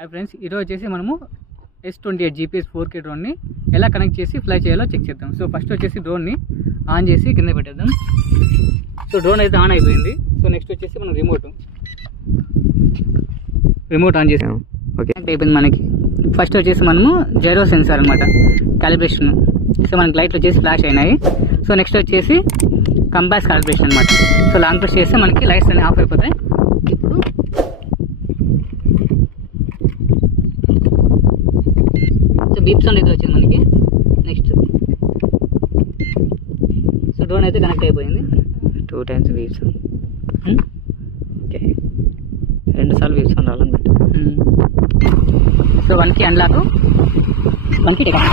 Hi friends, ఈరోజు వచ్చేసి మనము S28 GPS 4K డ్రోన్ని ఎలా కనెక్ట్ చేసి ఫ్లై చేయాలో చెక్ చేద్దాం. సో ఫస్ట్ వచ్చేసి డ్రోన్ని ఆన్ చేసి కింద పెట్టేద్దాం. సో డ్రోన్ అయితే ఆన్ అయిపోయింది. సో నెక్స్ట్ వచ్చేసి మనం రిమోట్ ఆన్ చేసాం. ఓకే, కనెక్ట్ అయిపోయింది మనకి. ఫస్ట్ వచ్చేసి మనము జైరో సెన్సార్ అనమాట, క్యాలిబ్రేషన్. సో మనకి లైట్లు వచ్చేసి ఫ్లాష్ అయినాయి. సో నెక్స్ట్ వచ్చేసి కంపాస్ క్యాలిబ్రేషన్ అనమాట. సో లాంగ్ ప్రెస్ చేస్తే మనకి లైట్స్ అన్ని ఆఫ్ అయిపోతాయి. ఇప్పుడు సో బీప్ సౌండ్ అయితే వచ్చింది మనకి. నెక్స్ట్ సో డ్రోన్ అయితే కనెక్ట్ అయిపోయింది. 2 times బీప్ సౌండ్. ఓకే, 2 సార్లు బీప్ సౌండ్ రావాలని పెట్టు. సో 1కి అన్లాక్, 1కి టేక్ ఆఫ్.